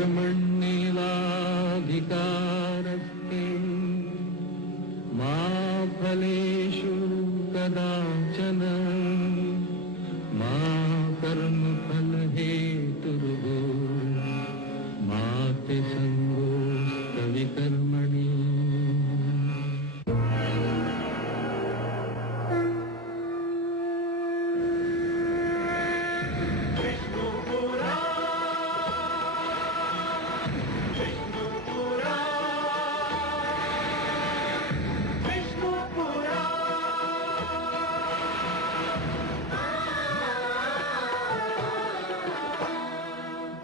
कर्मण्येवाधिकारस्ते मा फलेषु कदाचन मा कर्मफलहेतुर्भो मा ते संगोऽस्तविकर्मणि।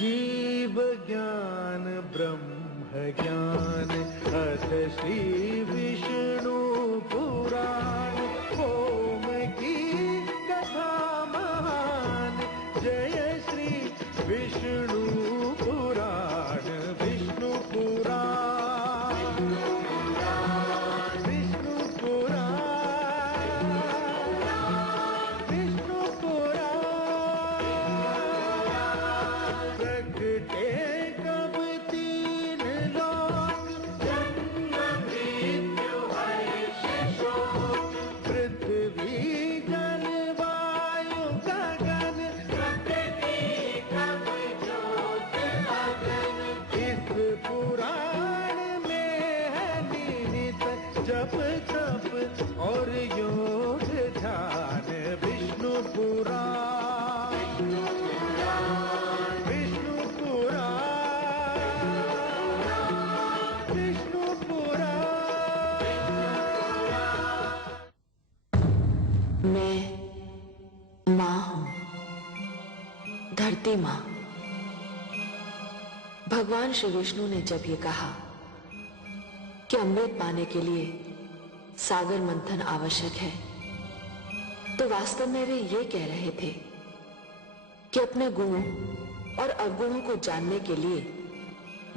जीव ज्ञान ब्रह्म ज्ञान अथ श्री विष्णु पुराण ओम की कथा महान जय श्री विष्णु पुराण विष्णु पुराण विष्णु पुराण विष्णु पुराण प्रगटे कब तीन लोक जन्म मृत्यु हर्ष शोक पृथ्वी जल वायु गगन प्रकृति कब ज्योत अगन इस पुराण में है निहित जप तप और योग ध्यान विष्णु पुराण विष्णु पुराण विष्णु पुराण। मैं माँ हूँ, धरती माँ। भगवान श्री विष्णु ने जब ये कहा कि अमृत पाने के लिए सागर मंथन आवश्यक है, तो वास्तव में वे ये कह रहे थे कि अपने गुणों और अवगुणों को जानने के लिए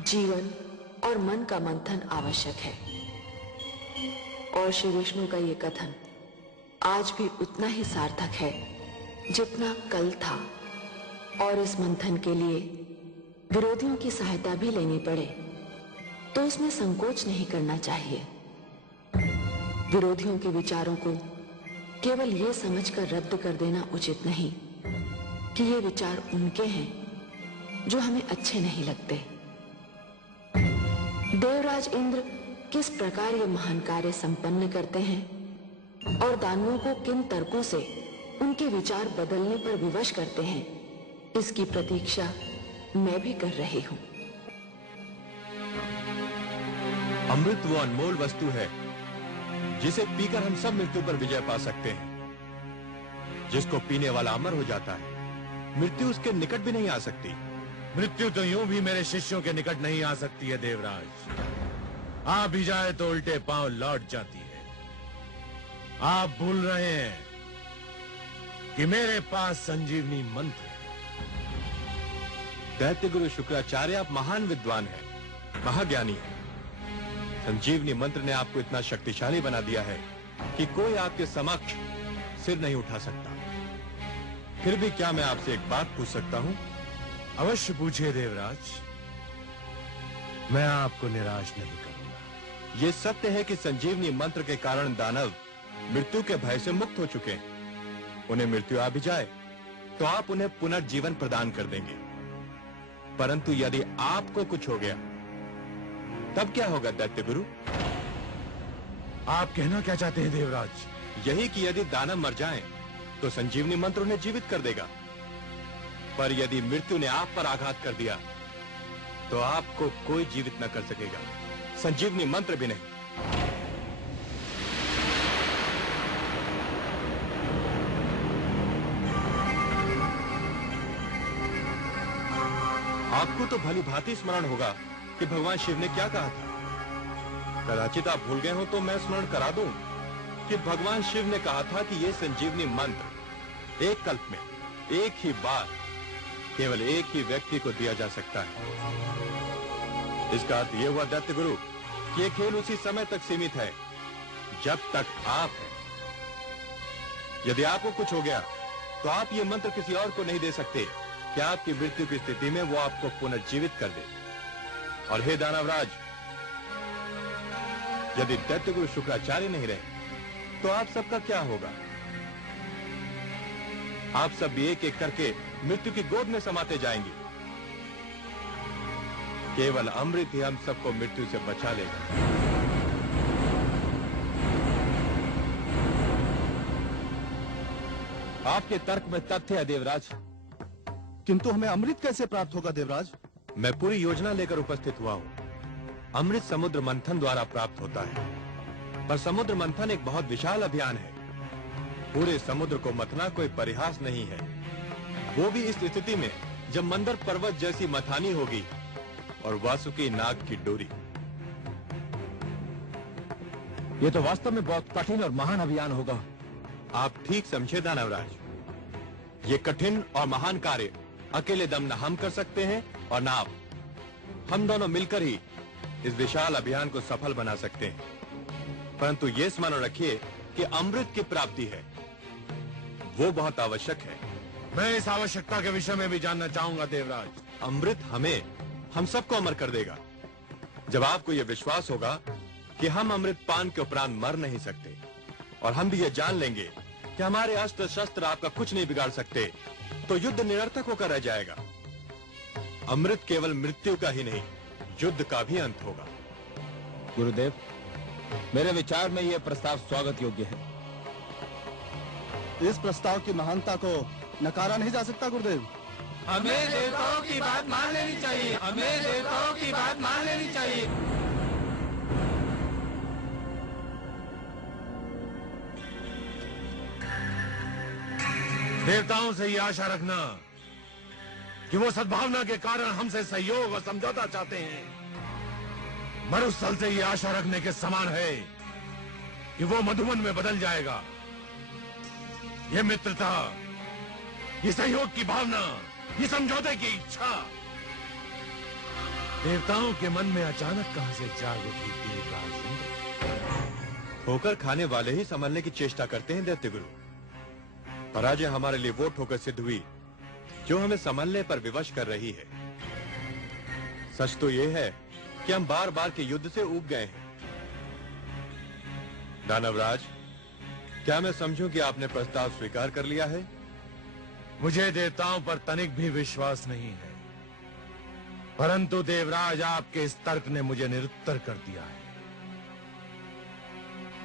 जीवन और मन का मंथन आवश्यक है। और श्री विष्णु का ये कथन आज भी उतना ही सार्थक है जितना कल था। और इस मंथन के लिए विरोधियों की सहायता भी लेनी पड़े तो उसमें संकोच नहीं करना चाहिए। विरोधियों के विचारों को केवल ये समझकर रद्द कर देना उचित नहीं कि ये विचार उनके हैं जो हमें अच्छे नहीं लगते। देवराज इंद्र किस प्रकार ये महान कार्य संपन्न करते हैं और दानवों को किन तर्कों से उनके विचार बदलने पर विवश करते हैं, इसकी प्रतीक्षा मैं भी कर रही हूं। अमृत वो अनमोल वस्तु है जिसे पीकर हम सब मृत्यु पर विजय पा सकते हैं। जिसको पीने वाला अमर हो जाता है, मृत्यु उसके निकट भी नहीं आ सकती। मृत्यु तो यूं भी मेरे शिष्यों के निकट नहीं आ सकती है देवराज। आ भी जाए तो उल्टे पांव लौट जाती है। आप भूल रहे हैं कि मेरे पास संजीवनी मंत्र है। दैत्य गुरु शुक्राचार्य, आप महान विद्वान हैं, महाज्ञानी हैं। संजीवनी मंत्र ने आपको इतना शक्तिशाली बना दिया है कि कोई आपके समक्ष सिर नहीं उठा सकता। फिर भी क्या मैं आपसे एक बात पूछ सकता हूं? अवश्य पूछिए देवराज, मैं आपको निराश नहीं करूंगा। ये सत्य है कि संजीवनी मंत्र के कारण दानव मृत्यु के भय से मुक्त हो चुके हैं। उन्हें मृत्यु आ भी जाए तो आप उन्हें पुनर्जीवन प्रदान कर देंगे। परंतु यदि आपको कुछ हो गया तब क्या होगा दैत्य गुरु? आप कहना क्या चाहते हैं देवराज? यही कि यदि दानव मर जाएं तो संजीवनी मंत्र उन्हें जीवित कर देगा। पर यदि मृत्यु ने आप पर आघात कर दिया तो आपको कोई जीवित न कर सकेगा, संजीवनी मंत्र भी नहीं। आपको तो भली भांति स्मरण होगा कि भगवान शिव ने क्या कहा था। कदाचित आप भूल गए हो तो मैं स्मरण करा दूं कि भगवान शिव ने कहा था कि यह संजीवनी मंत्र एक कल्प में एक ही बार केवल एक ही व्यक्ति को दिया जा सकता है। इसका अर्थ यह हुआ दैत्य गुरु कि यह खेल उसी समय तक सीमित है जब तक आप हैं। यदि आपको कुछ हो गया तो आप ये मंत्र किसी और को नहीं दे सकते कि आपकी मृत्यु की स्थिति में वो आपको पुनर्जीवित कर दे। और हे दानवराज, यदि दैत्य गुरु शुक्राचार्य नहीं रहे तो आप सबका क्या होगा? आप सब भी एक एक करके मृत्यु की गोद में समाते जाएंगे। केवल अमृत ही हम सबको मृत्यु से बचा लेगा। आपके तर्क में तथ्य है देवराज, किंतु हमें अमृत कैसे प्राप्त होगा देवराज? मैं पूरी योजना लेकर उपस्थित हुआ हूं। अमृत समुद्र मंथन द्वारा प्राप्त होता है, पर समुद्र मंथन एक बहुत विशाल अभियान है। पूरे समुद्र को मथना कोई परिहास नहीं है, वो भी इस स्थिति में जब मंदर पर्वत जैसी मथानी होगी और वासुकी नाग की डोरी। ये तो वास्तव में बहुत कठिन और महान अभियान होगा। आप ठीक समझे दानवराज। ये कठिन और महान कार्य अकेले दम न हम कर सकते हैं और न आप। हम दोनों मिलकर ही इस विशाल अभियान को सफल बना सकते हैं। परंतु ये स्मरण रखिए कि अमृत की प्राप्ति है, वो बहुत आवश्यक है। मैं इस आवश्यकता के विषय में भी जानना चाहूंगा देवराज। अमृत हमें, हम सबको अमर कर देगा। जब आपको यह विश्वास होगा कि हम अमृत पान के उपरांत मर नहीं सकते, और हम भी ये जान लेंगे कि हमारे अस्त्र शस्त्र आपका कुछ नहीं बिगाड़ सकते, तो युद्ध निरर्थक होकर रह जाएगा। अमृत केवल मृत्यु का ही नहीं, युद्ध का भी अंत होगा। गुरुदेव, मेरे विचार में यह प्रस्ताव स्वागत योग्य है। इस प्रस्ताव की महानता को नकारा नहीं जा सकता गुरुदेव। हमें देवताओं की बात मान लेनी चाहिए, हमें देवताओं की बात मान लेनी चाहिए। देवताओं से ये आशा रखना कि वो सद्भावना के कारण हमसे सहयोग और समझौता चाहते हैं, मरुस्थल से ये आशा रखने के समान है कि वो मधुवन में बदल जाएगा। ये मित्रता, ये सहयोग की भावना, ये समझौते की इच्छा देवताओं के मन में अचानक कहां से जाग उठी देवराज। ठोकर खाने वाले ही संभलने की चेष्टा करते हैं दैत्य गुरु। पराजय हमारे लिए वो ठोकर सिद्ध हुई जो हमें संभलने पर विवश कर रही है। सच तो यह है कि हम बार बार के युद्ध से ऊब गए हैं। दानवराज, क्या मैं समझूं कि आपने प्रस्ताव स्वीकार कर लिया है? मुझे देवताओं पर तनिक भी विश्वास नहीं है, परंतु देवराज आपके इस तर्क ने मुझे निरुत्तर कर दिया है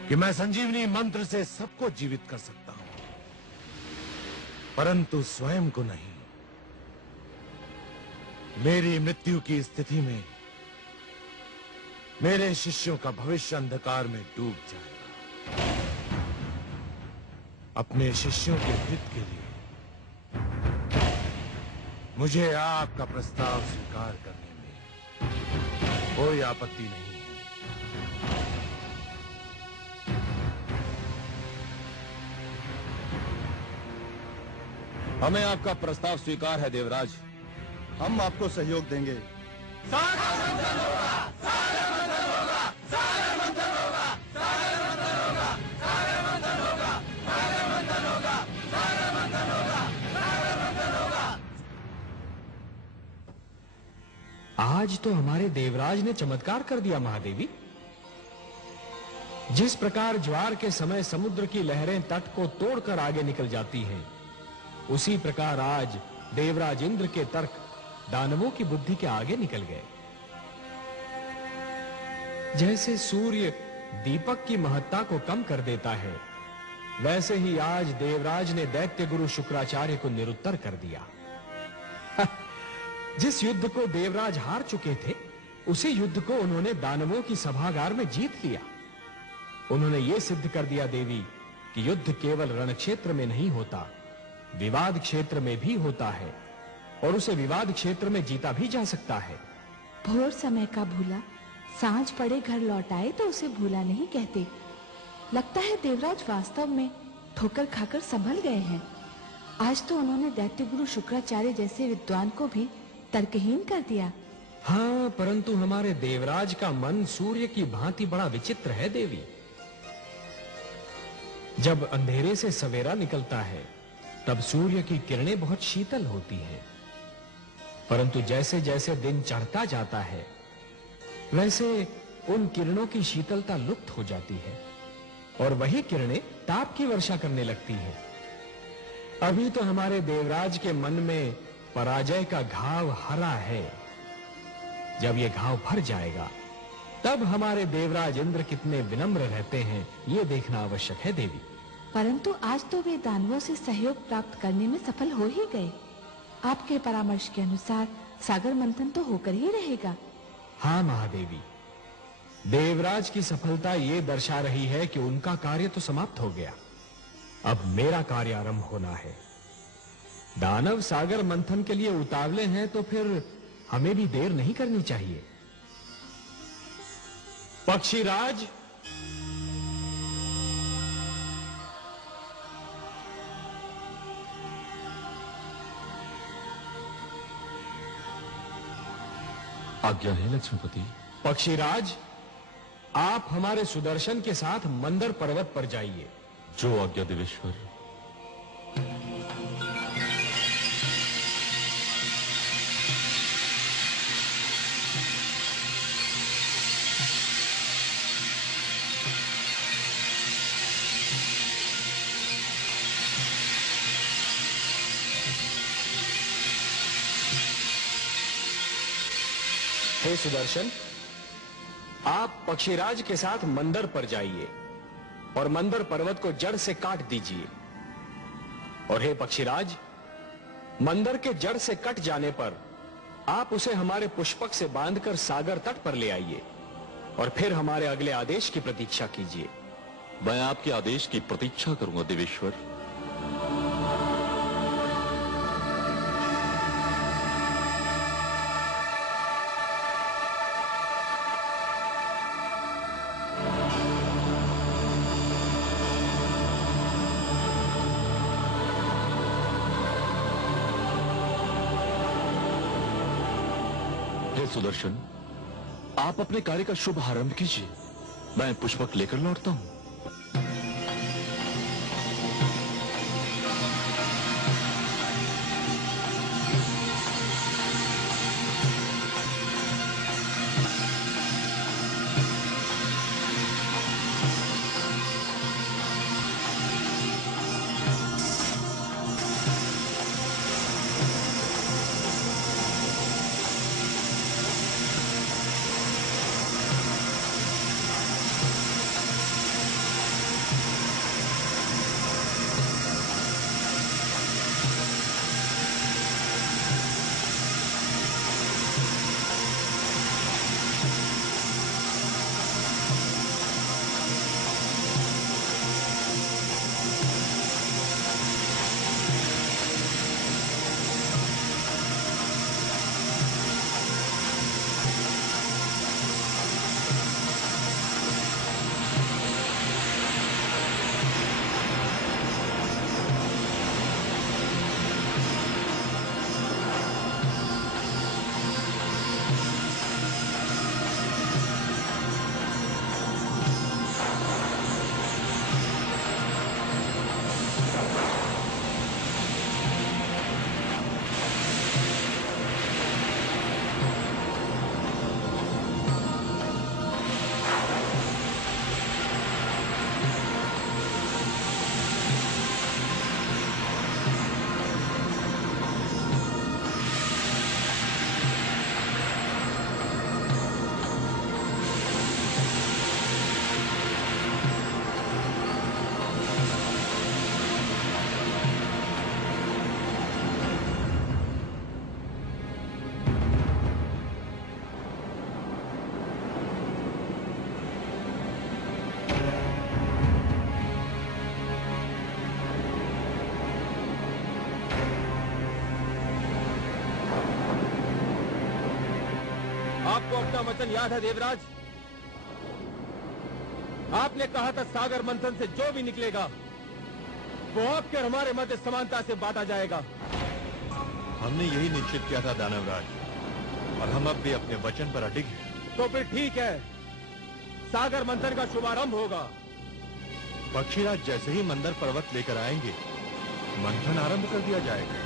कि मैं संजीवनी मंत्र से सबको जीवित कर सकता हूं, परंतु स्वयं को नहीं। मेरी मृत्यु की स्थिति में मेरे शिष्यों का भविष्य अंधकार में डूब जाएगा। अपने शिष्यों के हित के लिए मुझे आपका प्रस्ताव स्वीकार करने में कोई आपत्ति नहीं है। हमें आपका प्रस्ताव स्वीकार है देवराज। हम आपको सहयोग देंगे। आज तो हमारे देवराज ने चमत्कार कर दिया महादेवी। जिस प्रकार ज्वार के समय समुद्र की लहरें तट को तोड़कर आगे निकल जाती हैं, उसी प्रकार आज देवराज इंद्र के तर्क दानवों की बुद्धि के आगे निकल गए। जैसे सूर्य दीपक की महत्ता को कम कर देता है, वैसे ही आज देवराज ने दैत्य गुरु शुक्राचार्य को निरुत्तर कर दिया। जिस युद्ध को देवराज हार चुके थे, उसी युद्ध को उन्होंने दानवों की सभागार में जीत लिया। उन्होंने यह सिद्ध कर दिया देवी कि युद्ध केवल रणक्षेत्र में नहीं होता, विवाद क्षेत्र में भी होता है, और उसे विवाद क्षेत्र में जीता भी जा सकता है। भोर समय का भूला सांझ पड़े घर लौट आए तो उसे भूला नहीं कहते। लगता है देवराज वास्तव में ठोकर खाकर संभल गए हैं। आज तो उन्होंने दैत्य गुरु शुक्राचार्य जैसे विद्वान को भी तर्कहीन कर दिया। हाँ, परंतु हमारे देवराज का मन सूर्य की भांति बड़ा विचित्र है देवी। जब अंधेरे से सवेरा निकलता है, तब सूर्य की किरणें बहुत शीतल होती हैं, परंतु जैसे जैसे दिन चढ़ता जाता है, वैसे उन किरणों की शीतलता लुप्त हो जाती है और वही किरणें ताप की वर्षा करने लगती हैं। अभी तो हमारे देवराज के मन में पराजय का घाव हरा है। जब यह घाव भर जाएगा तब हमारे देवराज इंद्र कितने विनम्र रहते हैं, यह देखना आवश्यक है देवी। परंतु आज तो वे दानवों से सहयोग प्राप्त करने में सफल हो ही गए। आपके परामर्श के अनुसार सागर मंथन तो होकर ही रहेगा। हाँ महादेवी, देवराज की सफलता ये दर्शा रही है कि उनका कार्य तो समाप्त हो गया। अब मेरा कार्य आरंभ होना है। दानव सागर मंथन के लिए उतावले हैं तो फिर हमें भी देर नहीं करनी चाहिए। पक्षीराज, आज्ञा है लक्ष्मीपति। पक्षीराज, आप हमारे सुदर्शन के साथ मंदर पर्वत पर जाइए। जो आज्ञा देवेश्वर। हे सुदर्शन, आप पक्षीराज के साथ मंदर पर जाइए और मंदर पर्वत को जड़ से काट दीजिए। और हे पक्षीराज, मंदर के जड़ से कट जाने पर आप उसे हमारे पुष्पक से बांधकर सागर तट पर ले आइए और फिर हमारे अगले आदेश की प्रतीक्षा कीजिए। मैं आपके आदेश की प्रतीक्षा करूंगा देवेश्वर। सुदर्शन, आप अपने कार्य का शुभ आरंभ कीजिए। मैं पुष्पक लेकर लौटता हूं। आपको अपना वचन याद है देवराज? आपने कहा था सागर मंथन से जो भी निकलेगा वो आपके और हमारे मध्य समानता से बांटा जाएगा। हमने यही निश्चित किया था दानवराज, और हम अब भी अपने वचन पर अडिग हैं। तो फिर ठीक है, सागर मंथन का शुभारंभ होगा। पक्षीराज जैसे ही मंदर पर्वत लेकर आएंगे, मंथन आरंभ कर दिया जाएगा।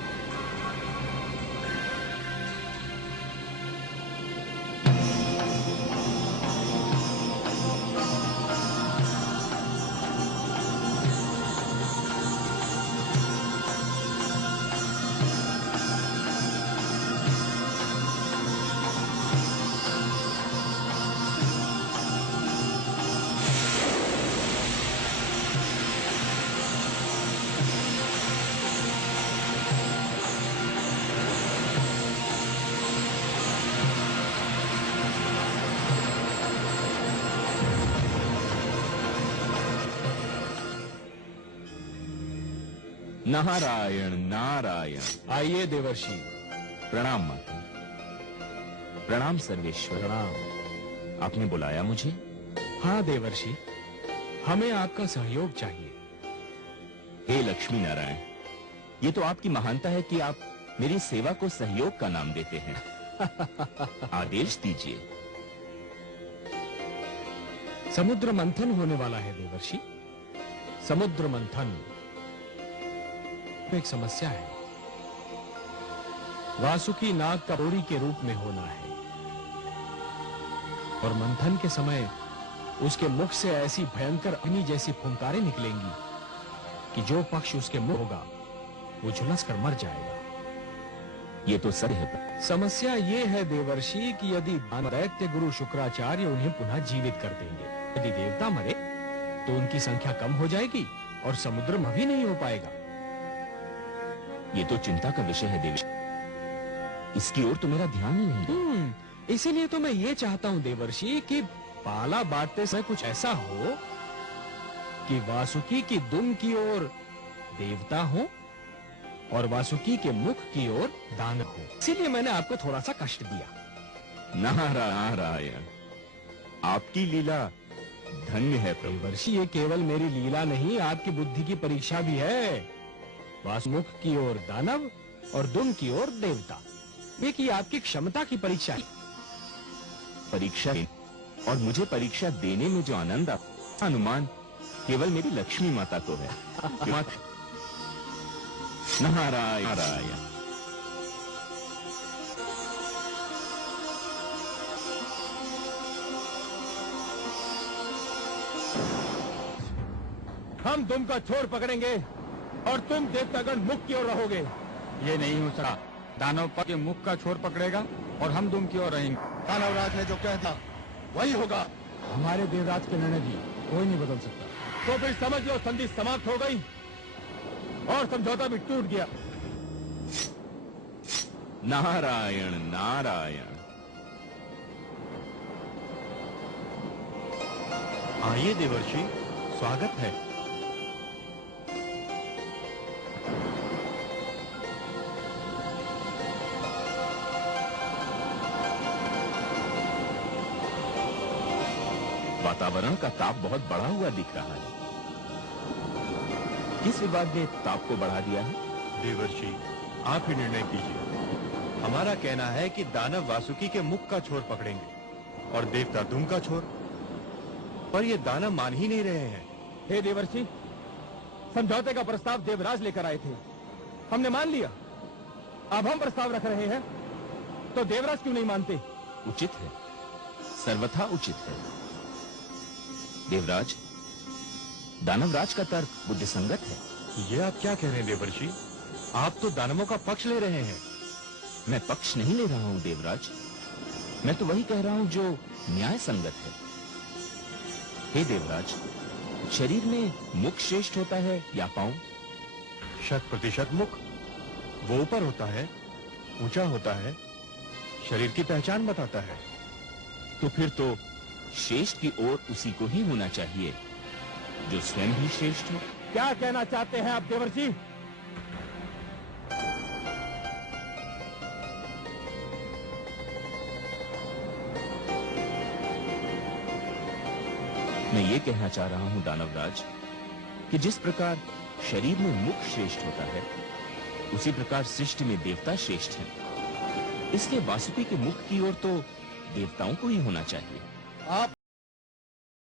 नारायण नारायण। आइए देवर्षि। प्रणाम माता। प्रणाम सर्वेश्वर। प्रणाम। आपने बुलाया मुझे? हाँ देवर्षि, हमें आपका सहयोग चाहिए। हे लक्ष्मी नारायण, ये तो आपकी महानता है कि आप मेरी सेवा को सहयोग का नाम देते हैं। आदेश दीजिए। समुद्र मंथन होने वाला है देवर्षि। समुद्र मंथन एक समस्या है। वासुकी नाग का बोरी के रूप में होना है और मंथन के समय उसके मुख से ऐसी भयंकर अग्नि जैसी फुंकारें निकलेंगी कि जो पक्ष उसके मुख होगा वो झुलस कर मर जाएगा। ये तो सही है। समस्या ये है देवर्षि कि यदि दैत्य गुरु शुक्राचार्य उन्हें पुनः जीवित कर देंगे, यदि देवता मरे तो उनकी संख्या कम हो जाएगी और समुद्र में भी नहीं हो पाएगा। ये तो चिंता का विषय है देवर्षि। इसकी ओर तो मेरा ध्यान ही नहीं। इसीलिए तो मैं ये चाहता हूँ देवर्षि कि पाला बांटते समय कुछ ऐसा हो कि वासुकी की दुम की ओर देवता हो और वासुकी के मुख की ओर दानव हो। इसीलिए मैंने आपको थोड़ा सा कष्ट दिया। नारायण, आपकी लीला धन्य है प्रभु। देवर्षि, ये केवल मेरी लीला नहीं, आपकी बुद्धि की परीक्षा भी है। वासुमुख की ओर दानव और दुम की ओर देवता, ये कि आपकी क्षमता की परीक्षा है। परीक्षा और मुझे परीक्षा देने में जो आनंद आता, अनुमान केवल मेरी लक्ष्मी माता को है। नारायण नारायण। हम दुम का छोर पकड़ेंगे और तुम देवतागण मुख की ओर रहोगे। ये नहीं हो सकता। दानव पग के मुख का छोर पकड़ेगा और हम दुम की ओर रहेंगे। दानवराज ने जो कह दिया वही होगा। हमारे देवराज के निर्णय भी कोई नहीं बदल सकता। तो फिर समझ लो संधि समाप्त हो गई और समझौता भी टूट गया। नारायण नारायण। आइए देवर्षि, स्वागत है। वातावरण का ताप बहुत बढ़ा हुआ दिख रहा है। किस विवाद ने ताप को बढ़ा दिया है? देवर्षि, आप ही निर्णय कीजिए। हमारा कहना है कि दानव वासुकी के मुख का छोर पकड़ेंगे और देवता दुम का छोर, पर ये दानव मान ही नहीं रहे हैं। हे देवर्षि, समझौते का प्रस्ताव देवराज लेकर आए थे, हमने मान लिया। अब हम प्रस्ताव रख रहे हैं तो देवराज क्यों नहीं मानते? उचित है, सर्वथा उचित है। देवराज, दानवराज का तर्क बुद्धि संगत है। ये आप क्या कह रहे हैं देवर्षि? आप तो दानवों का पक्ष ले रहे हैं। मैं पक्ष नहीं ले रहा हूं देवराज, मैं तो वही कह रहा हूं जो न्याय संगत है। हे देवराज, शरीर में मुख श्रेष्ठ होता है या पांव? 100% मुख। वो ऊपर होता है, ऊंचा होता है, शरीर की पहचान बताता है। तो फिर तो श्रेष्ठ की ओर उसी को ही होना चाहिए जो स्वयं भी श्रेष्ठ हो। क्या कहना चाहते हैं आप देवर्षि? मैं ये कहना चाह रहा हूं दानवराज कि जिस प्रकार शरीर में मुख श्रेष्ठ होता है, उसी प्रकार सृष्टि में देवता श्रेष्ठ हैं। इसलिए वासुकी के मुख की ओर तो देवताओं को ही होना चाहिए। आप